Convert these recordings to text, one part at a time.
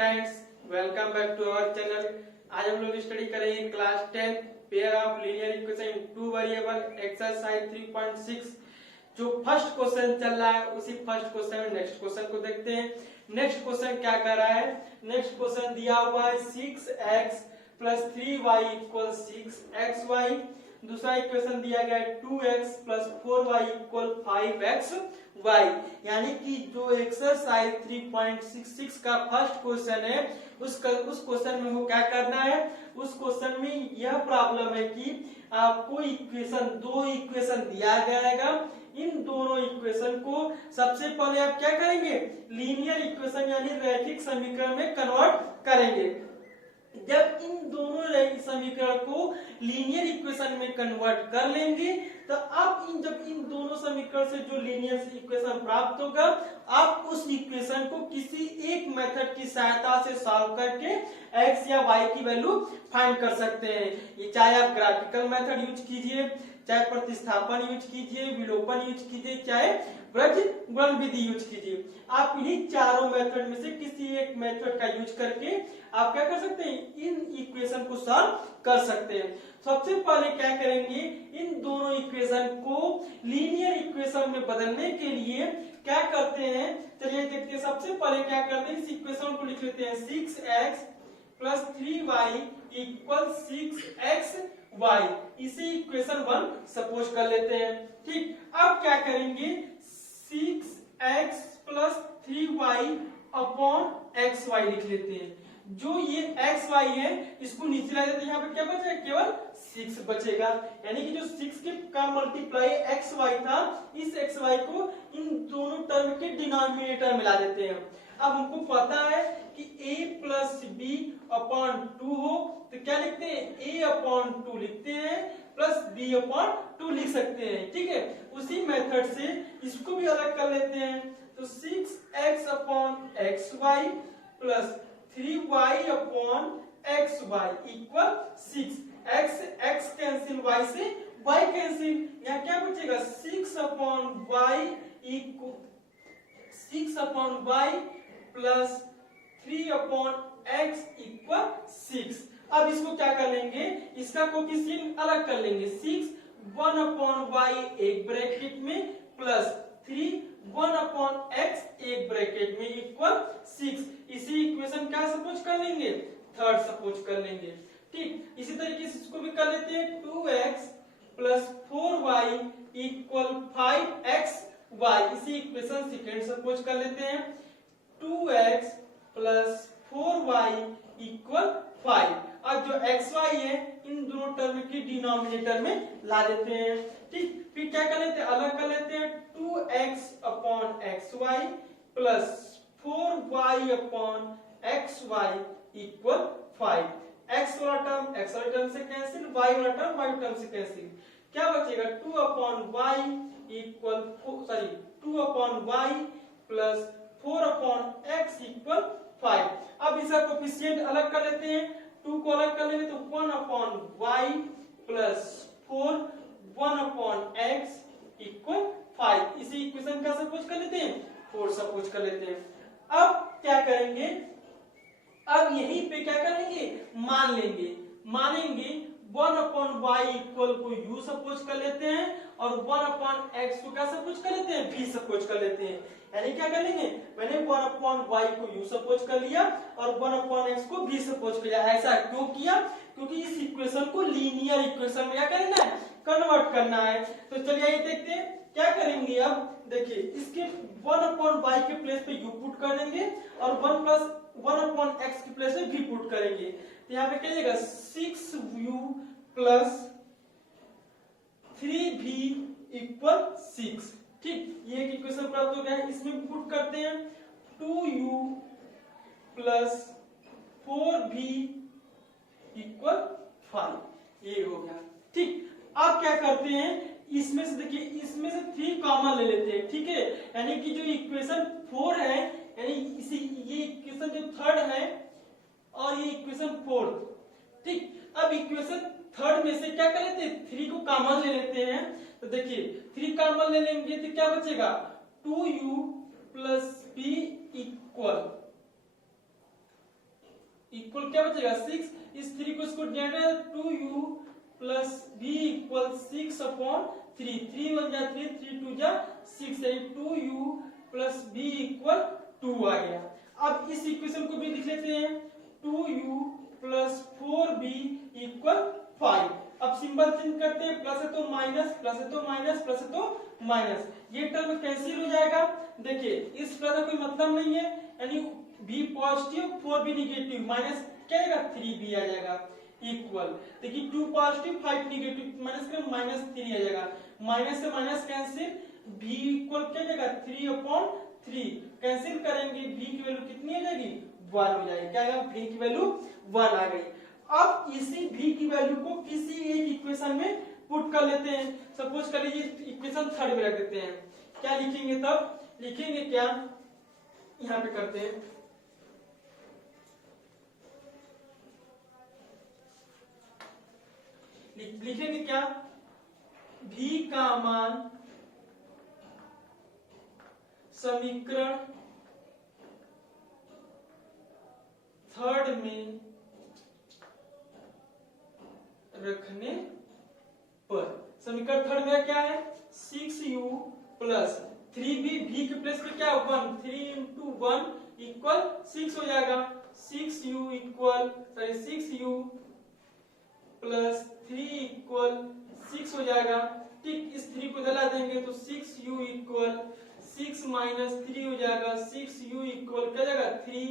Friends, welcome back to our channel. आज हम लोग स्टडी करेंगे class 10 pair of linear equation in two variable exercise 3.6। जो first question चल रहा है उसी फर्स्ट क्वेश्चन में नेक्स्ट क्वेश्चन को देखते हैं। नेक्स्ट क्वेश्चन क्या कर रहा है? नेक्स्ट क्वेश्चन दिया हुआ है 6x plus 3y equal 6xy। दूसरा इक्वेशन दिया गया है 2x plus 4y equal 5xy। यानी कि जो एक्सरसाइज 3.66 का फर्स्ट क्वेश्चन है उस क्वेश्चन में वो क्या करना है, उस क्वेश्चन में यह प्रॉब्लम है कि आपको दो इक्वेशन दिया जाएगा। इन दोनों इक्वेशन को सबसे पहले आप क्या करेंगे, लीनियर इक्वेशन यानी रैखिक समीकरण में कन्वर्ट करेंगे। जब इन दोनों समीकरण को लीनियर इक्वेशन में कन्वर्ट कर लेंगे तो आप जब इन दोनों समीकरण से जो लीनियर इक्वेशन प्राप्त होगा, आप उस इक्वेशन को किसी एक मेथड की सहायता से सॉल्व करके x या y की वैल्यू फाइंड कर सकते हैं। ये चाहे आप ग्राफिकल मेथड यूज कीजिए, चाहे प्रतिस्थापन यूज कीजिए, विलोपन यूज कीजिए, चाहे गुणन विधि यूज कीजिए। आप इन्हीं चारों मेथड में से किसी एक मेथड का यूज करके आप क्या कर सकते हैं, इन इक्वेशन को सॉल्व कर सकते हैं। सबसे पहले क्या करेंगे, इन दोनों इक्वेशन को लीनियर इक्वेशन में बदलने के लिए क्या करते हैं, चलिए देखते हैं। सबसे पहले क्या करते हैं, इस इक्वेशन को लिख लेते हैं 6x plus 3y equal 6xy। इसी इक्वेशन 1 सपोज कर लेते हैं। ठीक, अब क्या करेंगे, 6x plus 3y upon xy लिख लेते हैं। जो ये xy है इसको नीचे ला देते हैं, यहाँ पे क्या बचेगा, केवल 6 बचेगा। यानी कि जो 6 का मल्टीप्लाई xy था, इस xy को इन दोनों टर्म के डिनोमिनेटर में ला देते हैं। अब हमको पता है कि a प्लस बी अपॉन 2 हो तो क्या लिखते हैं, a अपॉन 2 लिखते हैं प्लस b अपॉन 2 लिख सकते हैं। ठीक है, उसी मेथड से इसको भी अलग कर लेते हैं। तो 6x upon xy plus 3y upon xy equal 6। x cancel y से y कैंसिल, यहाँ क्या बचेगा, 6 upon y plus 3 upon x equal 6। अब इसको क्या कर लेंगे, इसका कोफिशिएंट अलग कर लेंगे। 6 1 अपॉन y एक ब्रैकेट में प्लस 3 1 अपॉन x एक ब्रैकेट में इक्वल 6। इसी इक्वेशन क्या सपोज कर लेंगे, थर्ड सपोज कर लेंगे। ठीक, इसी तरीके से इसको भी कर लेते हैं। 2x plus 4y equal 5xy। इसी इक्वेशन सेकेंड सपोज कर लेते हैं। 2x plus 4y equal 5। अब जो xy है इन दोनों टर्म की डिनोमिनेटर में ला देते हैं। ठीक, फिर क्या कर लेते हैं, अलग कर लेते हैं। 2x upon xy plus 4y upon xy equal 5। x वाला टर्म से कैंसिल, y वाला टर्म y टर्म से कैंसिल, क्या बचेगा, 2 upon y equal 2 upon y plus 4 upon x equal 5। अब इसका कोफिशिएंट अलग कर लेते हैं। 2 को अलग कर लेंगे तो 1 upon y plus 4 1 upon x equal 5। इसी इक्वेशन का सपोज कर लेते हैं, 4 सपोज कर लेते हैं। अब क्या करेंगे, अब यहीं पे क्या करेंगे, मानेंगे 1 अपॉन y इक्वल को u सपोज कर लेते हैं और 1 अपॉन x को क्या सपोज कर लेते हैं, v सपोज कर लेते हैं। यानी क्या कर लेंगे, मैंने 1 अपॉन y को u सपोज कर लिया और 1 अपॉन x को v सपोज कर लिया। ऐसा क्यों किया, क्योंकि इस इक्वेशन को लीनियर इक्वेशन में क्या करना है, कन्वर्ट करना है। तो चलिए ये देखते हैं क्या करेंगे। अब देखिए, इसके 1 अपॉन y के प्लेस पे u पुट कर देंगे और 1 अपॉन x के प्लेस पे v पुट करेंगे। तो यहाँ पे क्या जाएगा, 6u प्लस 3v इक्वल 6। ठीक, ये एक इक्वेशन प्राप्त हो गया है। इसमें पुट करते हैं 2u प्लस 4v इक्वल 5। ये हो गया। ठीक, अब क्या करते हैं, इसमें से देखिए, इसमें से 3 कॉमन ले लेते हैं। ठीक है, यानी कि जो इक्वेशन 4 है, यानी ये इक्वेशन जो थर्ड है और ये इक्वेशन फोर्थ। ठीक, अब इक्वेशन थर्ड में से क्या कर लेते हैं, 3 को कॉमन ले लेते हैं। तो देखिए 3 कॉमन ले लेंगे तो क्या बचेगा, 2u plus p equal equal क्या बचेगा 6, इस 3 को इसको divide 2u plus v equal 6 upon 3, 3 1 जा 3, 3 2 जा 6, यानी 2u प्लस v इक्वल 2 आ गया। अब इस इक्वेशन को भी लिख लेते हैं 2u प्लस 4v इक्वल 5। अब सिंबल चेंज करते हैं, प्लस है तो माइनस, प्लस है तो माइनस, प्लस है तो माइनस, ये टर्म कैंसिल हो जाएगा। देखिए इस प्लस का कोई मतलब नहीं है, यानी v positive 4v negative, minus क्या आएगा 3v आ जाएगा इक्वल। देखिए 2 पॉजिटिव 5 निगेटिव, माइनस करें माइनस 3 आ जाएगा, माइनस से माइनस कैंसिल, v इक्वल क्या जाएगा 3 अपॉन 3, कैंसिल करेंगे v की वैल्यू कितनी आ जाएगी 1 हो जाएगी, क्या आएगा v की वैल्यू 1 आ गई। अब इसी v की वैल्यू को किसी एक इक्वेशन में पुट कर लेते हैं, सपोज कर लीजिए इक्वेशन 3 में रख देते हैं, क्या लिखेंगे तब, लिखेंगे क्या, यहाँ पे करते हैं लिखेंगे क्या, v का मान समीकरण 3 में रखने पर, समीकरण 3 में क्या है 6u प्लस 3v, v के प्लेस पे क्या 1, 3 into 1 इक्वल 6 हो जाएगा, 6u equal 6u plus 3 equal 6 हो जाएगा। ठीक, इस 3 को जला देंगे तो 6u इक्वल 6 माइनस 3 हो जाएगा, 6u इक्वल क्या जाएगा 3,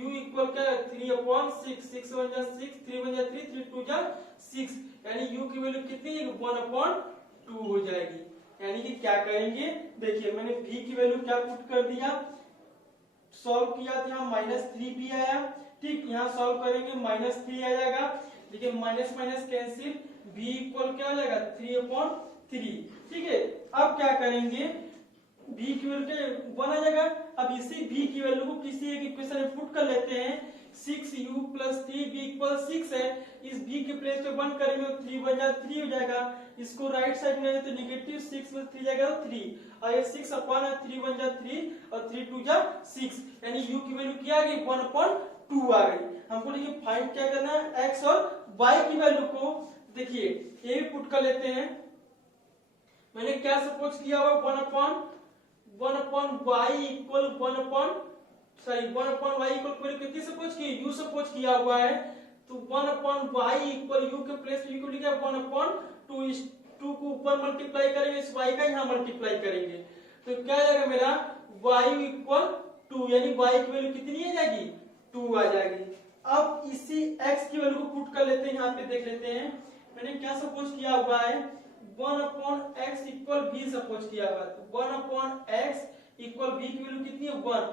u इक्वल क्या है 3 अपॉन 6, 6 1 जा 6, 3 1 जा 3, 3 2 जा 6, यानी u की वैल्यू कितनी है 1 अपॉन 2 हो जाएगी। यानी कि क्या करेंगे, देखिए मैंने v की वैल्यू क्या पुट कर दिया, सॉल्व किया था, यहाँ माइनस 3b आया। ठीक, यहाँ सॉल्व करेंगे माइनस 3 आ जाएगा, देखिए minus minus cancel, v equal क्या हो जाएगा 3 अपॉन 3। ठीक है, अब क्या करेंगे, v की वैल्यू 1 आ जाएगा। अब इसी v की वैल्यू को किसी एक इक्वेशन में पुट कर लेते हैं, 6u प्लस 3v इक्वल 6 है, इस v के प्लेस पे 1 करेंगे तो 3 1 जा 3 हो जाएगा, इसको राइट साइड में तो नेगेटिव 6 में 3 जाएगा तो 3, और ये 6 अपॉन है 3 1 जा 3 और 3 2 जा 6, यानी u की वैल्यू क्या आ गई 1 अपॉन 2 आ गई। हमको देखिए फाइंड क्या करना है, x और y की वैल्यू को, देखिए ये भी पुट कर लेते हैं, मैंने क्या सपोज किया हुआ 1 upon y equal 1 upon y equal कितनी सपोज की, u सपोज किया हुआ है, तो 1 अपॉन y इक्वल u के प्लेस पे u को लिखा 1 अपॉन 2, इस 2 को ऊपर मल्टीप्लाई करेंगे, इस y का यहाँ मल्टीप्लाई करेंगे, तो क्या आ जाएगा मेरा y इक्वल 2, यानी y की वैल्यू कितनी आ जाएगी 2 आ जाएगी। अब इसी x की वैल्यू को पुट कर लेते हैं, यहाँ पे देख लेते हैं मैंने क्या सपोज किया हुआ है, 1 upon x equal v suppose किया हुआ है, तो 1 अपॉन x इक्वल v की वैल्यू कितनी है 1,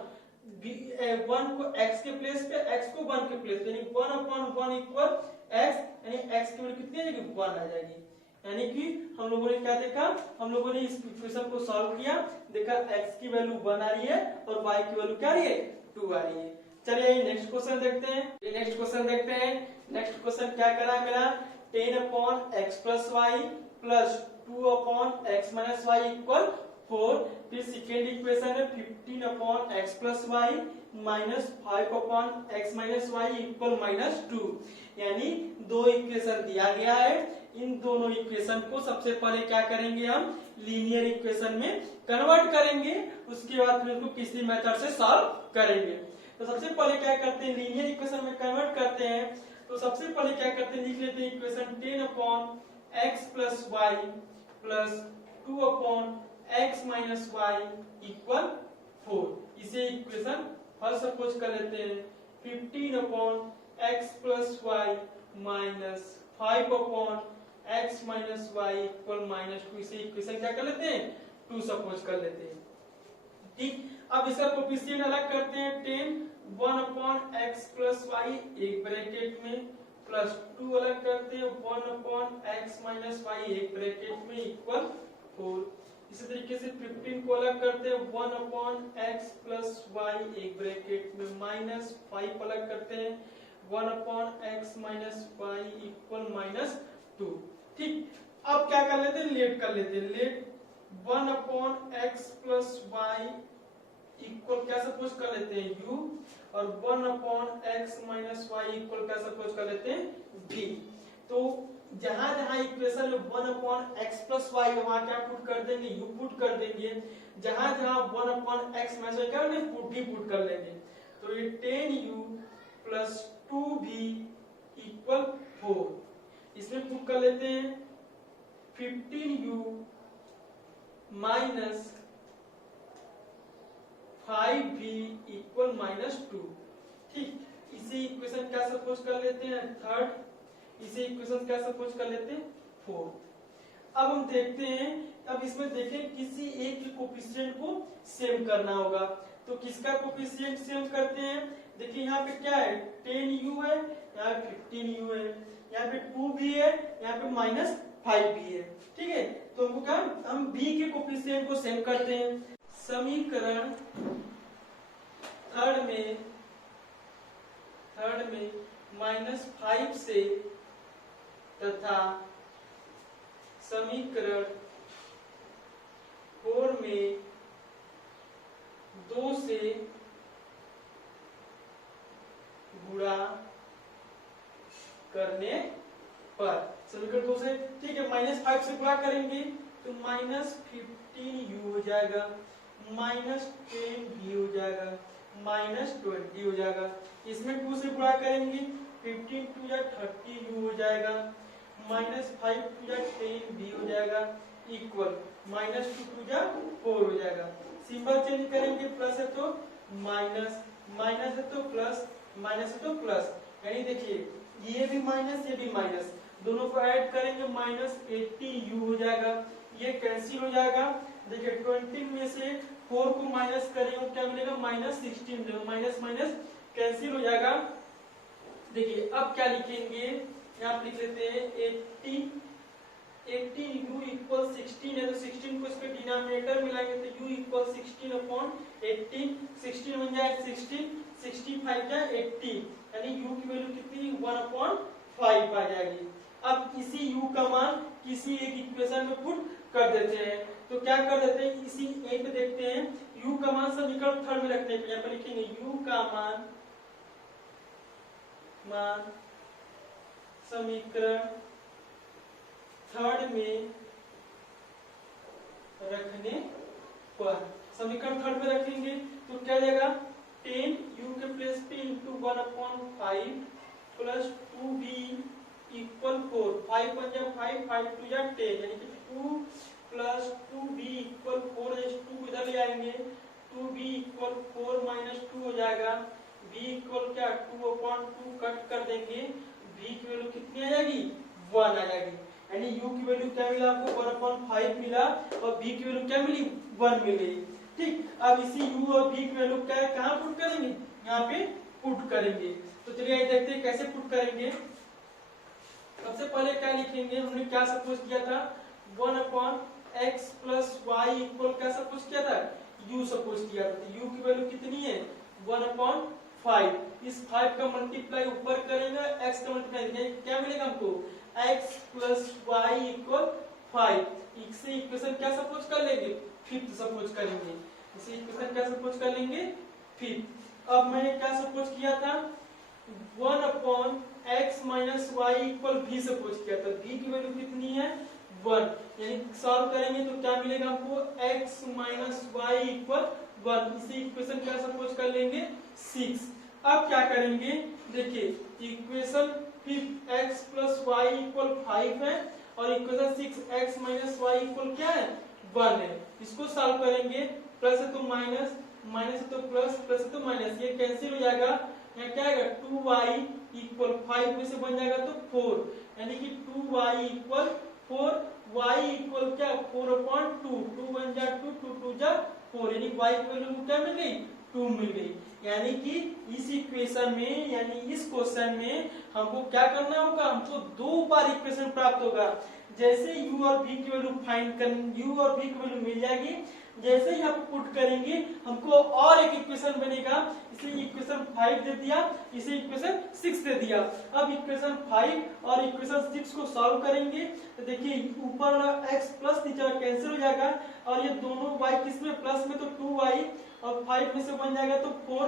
1 को x के प्लेस पे, x को 1 के प्लेस पे, यानी 1 अपॉन 1 इक्वल x, यानी x की वैल्यू कितनी आ जाएगी 1 आ जाएगी। यानी कि हम लोगों ने क्या देखा, हम लोगों ने इस इक्वेशन को सॉल्व किया, देखा x की वैल्यू 1 आ रही है और y की वैल्यू क्या आ रही है 2 आ रही है। चलिए नेक्स्ट क्वेश्चन देखते हैं, नेक्स्ट क्वेश्चन देखते हैं। नेक्स्ट क्वेश्चन क्या करा है मेरा, 10 upon x plus y plus 2 upon x minus y equal 4, फिर सेकेंड इक्वेशन है 15 upon x plus y minus 5 upon x minus y equal minus 2, यानी दो इक्वेशन दिया गया है। इन दोनों इक्वेशन को सबसे पहले क्या करेंगे, हम लीनियर इक्वेशन में कन्वर्ट करेंगे, उसके बाद फिर उसको किसी मेथड से सॉल्व करेंगे। तो सबसे पहले क्या करते हैं, लीनियर इक्वेशन में कन्वर्ट करते हैं, तो सबसे पहले क्या करते हैं, लिख लेते हैं equation 10 upon x plus y plus 2 upon x minus y equal 4, इसे इक्वेशन फर्स्ट सपोज कर लेते हैं 15 upon x plus y minus 5 upon x minus y equal minus 2, इसे इक्वेशन क्या कर लेते हैं 2 सपोज कर लेते हैं। ठीक, अब इसका कोफिशिएंट अलग करते हैं, 10 1 अपॉन x प्लस वाई एक ब्रैकेट में प्लस 2 अलग करते हैं 1 अपॉन x माइनस वाई एक ब्रैकेट में इक्वल 4। इसी तरीके से 15 को अलग करते हैं 1 अपॉन x प्लस वाई एक ब्रैकेट में माइनस 5 अलग करते हैं 1 upon x minus y equal minus 2। ठीक, अब क्या कर लेते हैं, लेट कर लेते हैं, let 1 upon x plus y equal क्या सपोज कर लेते हैं u, और 1/x माइनस वाई इक्वल क्या सपोज कर लेते हैं v। तो जहां जहां इक्वेशन में 1/x प्लस वाई वहां क्या पुट कर देंगे u पुट कर देंगे, जहां जहां 1/x माइनस वाई क्या v पुट कर लेंगे। तो ये 10u प्लस 2v इक्वल 4, इसमें पुट कर लेते हैं 15u माइनस 5v इक्वल -2। ठीक, इसी इक्वेशन क्या सपोज कर लेते हैं थर्ड, इसी इक्वेशन क्या सपोज कर लेते हैं फोर्थ। अब हम देखते हैं, अब इसमें देखें किसी एक के कोफिशिएंट को सेम करना होगा। तो किसका कोफिशिएंट सेम करते हैं, देखिए यहाँ पे क्या है 10u है, यहाँ पे 15u है, यहाँ पे 2v है, यहाँ पे -5v है। ठीक है, तो हमको क्या, हम v के कोफिशिएंट को सेम करते हैं। समीकरण थर्ड में -5 से तथा समीकरण 4 में 2 से गुणा करने पर, समीकरण 2 से, ठीक है, -5 से गुणा करेंगे तो -15u हो जाएगा, -10v हो जाएगा, -20 हो जाएगा। इसमें 2 से गुणा करेंगे 15 2 या 30u हो जाएगा, -5 2 या 10v हो जाएगा, इक्वल -2 2 या 4 हो जाएगा। सिंबल चेंज करेंगे, प्लस है तो माइनस, माइनस है तो प्लस, माइनस है तो प्लस, यानी देखिए ये भी माइनस ये भी माइनस, दोनों को ऐड करेंगे -80u हो जाएगा, ये कैंसिल हो जाएगा। देखिए 20 में से 4 को माइनस करेंगे क्या मिलेगा -16 मिलेगा, माइनस माइनस कैंसिल हो जाएगा। देखिए अब क्या लिखेंगे, यहाँ पे लिख लेते हैं 18u इक्वल 16 है, तो 16 को इसके डिनोमिनेटर मिलाएंगे तो u इक्वल 16/18, 16 बन जाए 16, 65 या 80, यानी u की वैल्यू कितनी 1/5 आ जाएगी। अब इसी u का मान किसी एक इक्वेशन में पुट कर देते हैं, तो क्या कर देते हैं, इसी ए पे देखते हैं, u का मान समीकरण थर्ड में रखने पे यहाँ पे लिखेंगे u का मान समीकरण थर्ड में रखने पर, समीकरण थर्ड में रखेंगे तो क्या जाएगा 10u के प्लेस पे इंटू 1/5 प्लस 2v इक्वल 4, 5 1 जा 5, 5 2 जा 10, यानी कि 2 प्लस 2v इक्वल 4, 2 इधर ले आएंगे 2v इक्वल 4 माइनस 2 हो जाएगा, v इक्वल क्या 2/2 कट कर देंगे, v की वैल्यू कितनी आ जाएगी 1 आ जाएगी, यानी u की वैल्यू क्या मिला आपको 1/5 मिला और v की वैल्यू क्या मिली 1 मिली। ठीक, अब इसी u और v की वैल्यू क्या है कहाँ पुट करेंगे, यहाँ पे पुट करेंगे। तो चलिए देखते हैं कैसे पुट करेंगे। सबसे पहले क्या लिखेंगे, हमने क्या सपोज किया था 1/x प्लस वाई इक्वल क्या सपोज किया था u सपोज किया था, तो u की वैल्यू कितनी है 1/5, इस 5 का मल्टीप्लाई ऊपर करेंगे x का मल्टीप्लाई क्या मिलेगा हमको x प्लस वाई इक्वल 5, इसे इक्वेशन क्या सपोज कर लेंगे फिफ्थ सपोज करेंगे, इसे इक्वेशन क्या सपोज कर लेंगे फिफ्थ। अब मैंने क्या सपोज किया था 1/x minus y equal v suppose किया था, v की वैल्यू कितनी है 1, यानी सॉल्व करेंगे तो क्या मिलेगा हमको x माइनस वाई इक्वल 1, इसी इक्वेशन क्या सपोज कर लेंगे 6। अब क्या करेंगे, देखिए equation fifth x plus y equal 5 है और equation 6x minus y equal क्या है 1 है, इसको सॉल्व करेंगे, प्लस है तो माइनस, माइनस है तो प्लस, प्लस है तो माइनस, ये कैंसिल हो जाएगा, यहाँ क्या आएगा 2y इक्वल 5 में से बन जाएगा तो 4, यानी कि 2y इक्वल 4, y इक्वल क्या 4/2, 2 1 जा 2, 2 2 जा 4, यानी y की वैल्यू क्या मिल गई 2 मिल गई। यानी कि इस इक्वेशन में, यानी इस क्वेश्चन में हमको क्या करना होगा, हमको 2 बार इक्वेशन प्राप्त होगा। जैसे u और v की वैल्यू फाइंड कर, u और v की वैल्यू मिल जाएगी, जैसे ही आप पुट करेंगे हमको और एक इक्वेशन बनेगा, इसे इक्वेशन 5 दे दिया, इसे इक्वेशन 6 दे दिया। अब इक्वेशन 5 और इक्वेशन 6 को सॉल्व करेंगे तो देखिए ऊपर वाला x प्लस नीचे वाला कैंसिल हो जाएगा और ये दोनों y किस में प्लस में, तो 2y और 5 में से बन जाएगा तो 4,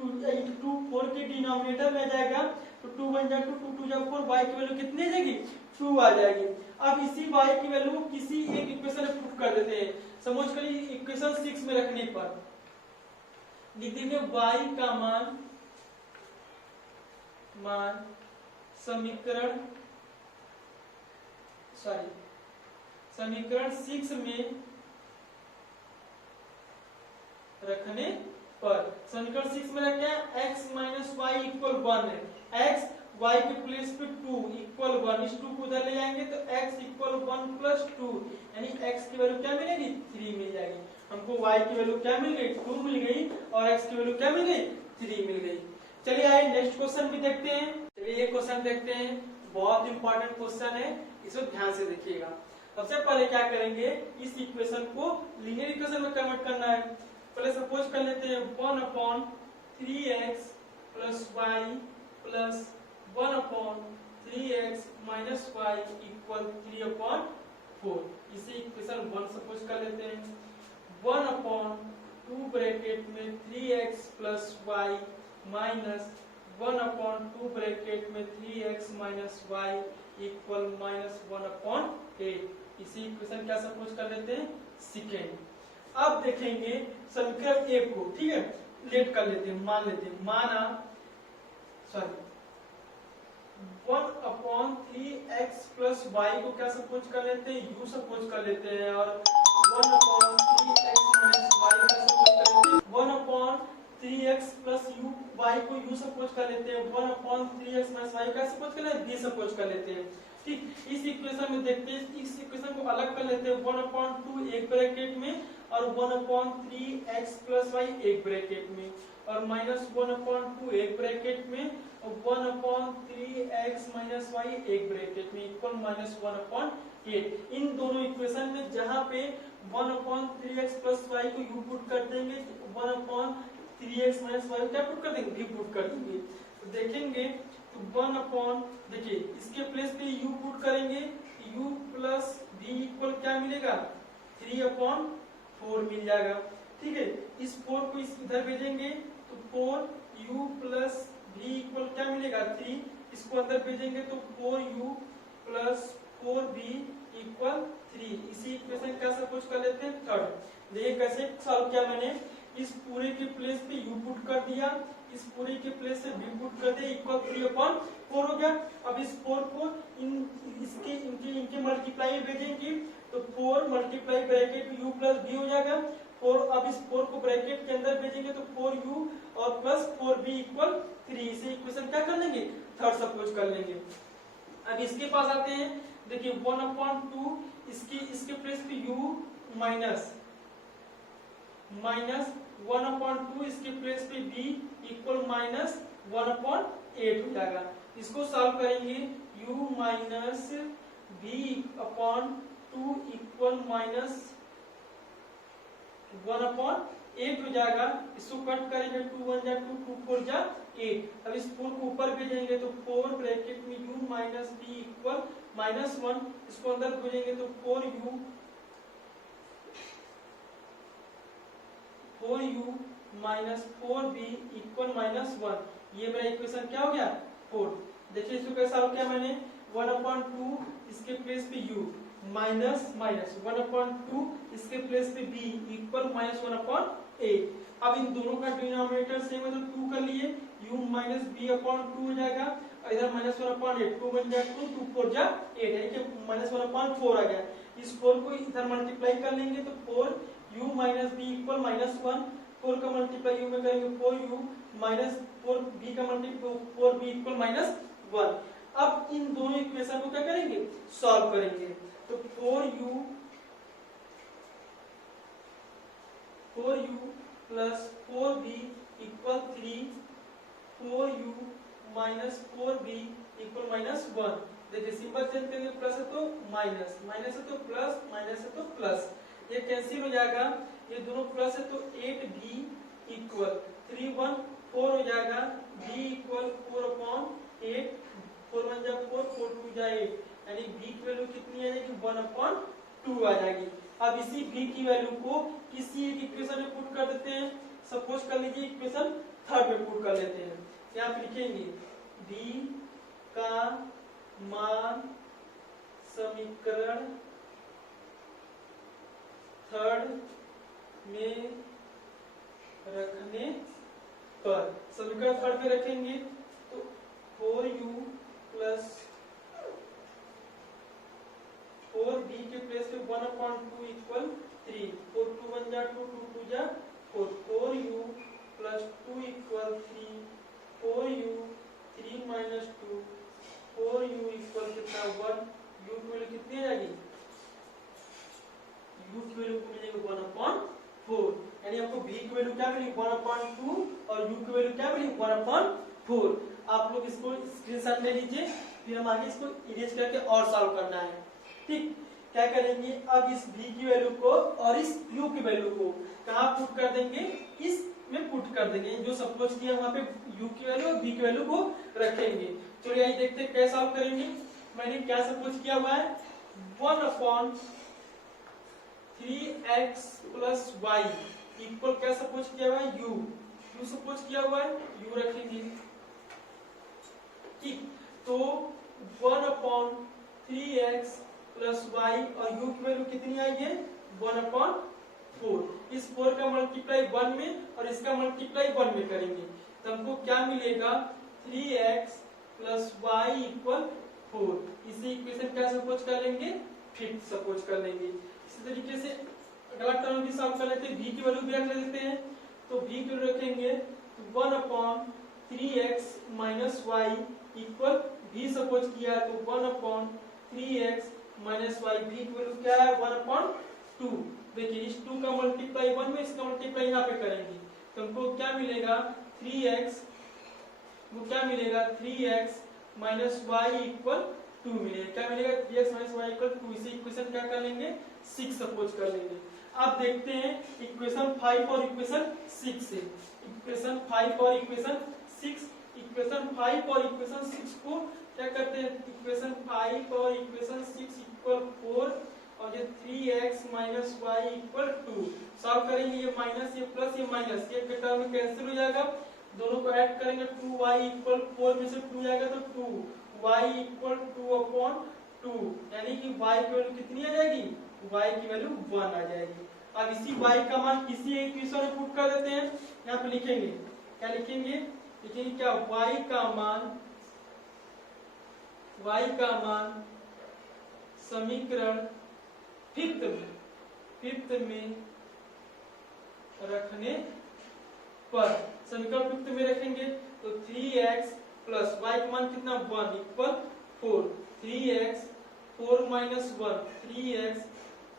टू 4 के डिनोमिनेटर में आ जाएगा तो 2 1 जा 2 2 2 जा 4, y की वैल्यू कितनी आ जाएगी 2 आ जाएगी। अब इसी y की वैल्यू को किसी एक इक्वेशन में पुट कर देते हैं। समझ करिए इक्वेशन 6 में रखने पर लिख देंगे y का मान समीकरण 6 में रखने पर, समीकरण 6 में रखा है x माइनस वाई इक्वल 1 है, x y के प्लेस पे 2 इक्वल 1, इस 2 को उधर ले जाएंगे तो x इक्वल 1 प्लस 2, यानी x की वैल्यू क्या मिलेगी 3 मिल जाएगी। हमको y की वैल्यू क्या मिल गई 2 मिल गई और x की वैल्यू क्या मिल गई 3 मिल गई। चलिए आइए नेक्स्ट क्वेश्चन भी देखते हैं। चलिए ये क्वेश्चन देखते हैं, बहुत इंपॉर्टेंट क्वेश्चन है, इसको ध्यान से देखिएगा। सबसे पहले क्या करेंगे, इस इक्वेशन को लीनियर इक्वेशन में कन्वर्ट करना है। पहले सपोज कर लेते हैं 1/3x plus y plus 1/3x minus y equal 3/4। इसे इक्वेशन 1 सपोज कर लेते हैं। 1/2 ब्रैकेट में 3x plus y minus 1/2 bracket में 3x minus y equal minus 1/8। इसी इक्वेशन क्या सपोज कर लेते हैं सेकेंड। अब देखेंगे समीकरण 1 को, ठीक है, लेट कर लेते हैं, मान लेते हैं, माना 1/3x प्लस y को क्या सपोज कर लेते हैं u सपोज कर लेते हैं, और 1/3x माइनस y का सपोज कर लेते हैं 1/3x प्लस y को u सपोज कर लेते हैं, 1/3x माइनस y का सपोज कर लेते हैं b सपोज कर लेते हैं। ठीक, इस इक्वेशन में देखते हैं, इस इक्वेशन को अलग कर लेते हैं। 1/2 एक ब्रैकेट में और 1/3x प्लस y एक ब्रैकेट में, और माइनस 1/2 एक ब्रैकेट में और 1/3x माइनस y एक ब्रैकेट में इक्वल माइनस 1/8। इन दोनों इक्वेशन में जहां पे 1/3x प्लस y को u पुट कर देंगे, 1/3x माइनस y क्या पुट कर देंगे v पुट कर देंगे, तो देखेंगे तो देखिए इसके प्लेस पे u पुट करेंगे, u प्लस v इक्वल क्या मिलेगा 3/4 मिल जाएगा। ठीक है, इस 4 को इस इधर भेजेंगे तो 4u प्लस v इक्वल क्या मिलेगा 3, इसको अंदर भेजेंगे तो 4u प्लस 4v इक्वल 3। इसी इक्वेशन क्या सपोज कर लेते हैं थर्ड। देखिए कैसे सॉल्व किया मैंने, इस पूरे के प्लेस पे u पुट कर दिया, इस पूरे के प्लेस से v पुट कर दिया, इक्वल 3/4 हो गया। अब इस 4 को इनके मल्टीप्लाई भेजेंगे तो 4 मल्टीप्लाई ब्रैकेट में u प्लस v हो जाएगा। 4 अब इस 4 को ब्रैकेट के अंदर भेजेंगे तो 4u और प्लस 4v इक्वल 3। इसे इक्वेशन क्या कर लेंगे थर्ड सपोज कर लेंगे। अब इसके पास आते हैं, देखिए 1/2 इसके प्लेस पे u माइनस 1/2 इसके प्लेस पे v इक्वल माइनस 1/8 हो जाएगा। इसको सॉल्व करेंगे u minus v/2 equal minus 1/8 हो जाएगा। इसको कट करेंगे 2 1 जा 2 2 4 जा 8। अब इस 4 को ऊपर भेजेंगे तो 4 ब्रैकेट में u minus v equal minus 1, इसको अंदर भेजेंगे तो 4u minus 4v equal minus 1। ये मेरा इक्वेशन क्या हो गया 4। देखिए इसको कैसा हो गया मैंने 1/2 इसके प्लेस पे u माइनस 1/2 इसके प्लेस पे v इक्वल माइनस 1/8। अब इन दोनों का डिनोमिनेटर सेम है तो 2 कर लिए, u माइनस v/2 हो जाएगा, इधर माइनस 1/8, 2 1 जा 2 2 4 जा 8, यानी कि माइनस 1/4 आ गया। इस 4 को इधर मल्टीप्लाई कर लेंगे तो 4u minus v equal minus 1, 4 का मल्टीप्लाई u में करेंगे 4u माइनस 4v का मल्टीप्लाई 4v इक्वल माइनस 1। अब इन दोनों इक्वेशन को क्या करेंगे सॉल्व करेंगे तो 4u plus 4v equal 3, 4u minus 4v equal minus 1। देखिए सिंपल चेंज करेंगे, प्लस है तो माइनस, माइनस है तो प्लस, माइनस है तो प्लस, ये कैंसिल हो जाएगा। ये दोनों प्लस है तो 8v इक्वल 3 1 4 हो जाएगा, v इक्वल 4/8, 4 1 जा 4 4 2 जा 8, यानी v की वैल्यू कितनी आ जाएगी 1/2 आ जाएगी। अब इसी v की वैल्यू को किसी एक इक्वेशन में पुट कर देते हैं। सपोज कर लीजिए इक्वेशन थर्ड में पुट कर लेते हैं। यहाँ पे लिखेंगे b का मान समीकरण थर्ड में रखने पर, समीकरण थर्ड में रखेंगे तो 4u प्लस 4b के प्लेस पे 1/2 इक्वल 3, 4 2 1 जा 2 2 2 जा 4, 4u plus 2 equal 3, 4u 3 minus 2, 4u equal कितना 1, u की वैल्यू कितनी आ जाएगी, u की वैल्यू मिलेगी 1/4, यानी आपको v की वैल्यू क्या मिली 1/2 और u की वैल्यू क्या मिली 1/4। आप लोग इसको स्क्रीनशॉट ले लीजिए, फिर हम आगे इसको इरेज करके और सॉल्व करना है। ठीक, क्या करेंगे, अब इस v की वैल्यू को और इस u की वैल्यू को कहाँ पुट कर देंगे, इस में पुट कर देंगे, जो सपोज किया वहां पे u की वैल्यू और v की वैल्यू को रखेंगे। चलिए आइए देखते हैं कैसे सॉल्व करेंगे। मैंने क्या सपोज किया हुआ है 1/3x प्लस y इक्वल क्या सपोज किया हुआ है u सपोज किया हुआ है, u रखेंगे। ठीक, तो 1/3x प्लस y और u की वैल्यू कितनी आई है 1/4। इस 4 का मल्टीप्लाई 1 में और इसका मल्टीप्लाई 1 में करेंगे तो हमको क्या मिलेगा 3x प्लस y इक्वल 4। इसी इक्वेशन क्या सपोज कर लेंगे, फिफ्थ सपोज कर लेंगे। इसी तरीके से अगला टर्म भी सॉल्व कर लेते हैं, v की वैल्यू भी रख लेते हैं, तो v की वैल्यू रखेंगे 1/3x minus y equal v suppose किया तो 1/3x माइनस y, v की वैल्यू क्या है 1/2। देखिए इस 2 का मल्टीप्लाई 1 में, इसका मल्टीप्लाई यहाँ पे करेंगे तो हमको क्या मिलेगा 3x, वो क्या मिलेगा 3x माइनस y इक्वल 2 मिलेगा। क्या मिलेगा 3x माइनस y इक्वल 2। इसे इक्वेशन क्या कर लेंगे 6 सपोज कर लेंगे। अब देखते हैं इक्वेशन 5 और इक्वेशन 6 से, इक्वेशन 5 और इक्वेशन 6, इक्वेशन 5 और इक्वेशन 6 को क्या करते हैं, इक्वेशन 5 और इक्वेशन 6 इक्वल 4 और ये 3x minus y equal 2 solve करेंगे। ये माइनस ये प्लस ये माइनस ये टर्म में कैंसिल हो जाएगा, दोनों को ऐड करेंगे 2y इक्वल 4 में से 2 जाएगा तो 2y इक्वल 2/2, यानी कि y की वैल्यू कितनी आ जाएगी, y की वैल्यू 1 आ जाएगी। अब इसी y का मान किसी एक इक्वेशन में पुट कर देते हैं। यहाँ पे लिखेंगे क्या लिखेंगे, लिखेंगे क्या y का मान समीकरण फिफ्थ में रखने पर, समीकरण फिफ्थ में रखेंगे तो 3x प्लस y का मान कितना 1 equal 4, 3x 4 minus 1 3x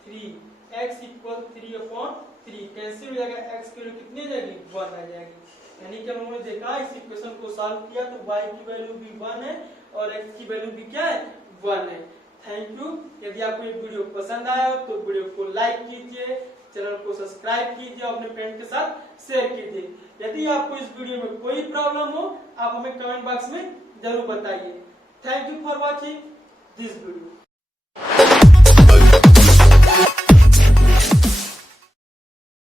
3x equal 3/3 cancel हो जाएगा, x की वैल्यू कितनी आ जाएगी 1 आ जाएगी। यानी कि हम लोगों ने देखा इस इक्वेशन को सॉल्व किया तो y की वैल्यू भी 1 है और x की वैल्यू भी क्या है 1 है। Thank you. यदि आपको ये वीडियो पसंद आया हो तो वीडियो को लाइक कीजिए, चैनल को सब्सक्राइब कीजिए और अपने फ्रेंड के साथ शेयर कीजिए। यदि आपको इस वीडियो में कोई प्रॉब्लम हो आप हमें कमेंट बॉक्स में जरूर बताइए। Thank you for watching this video.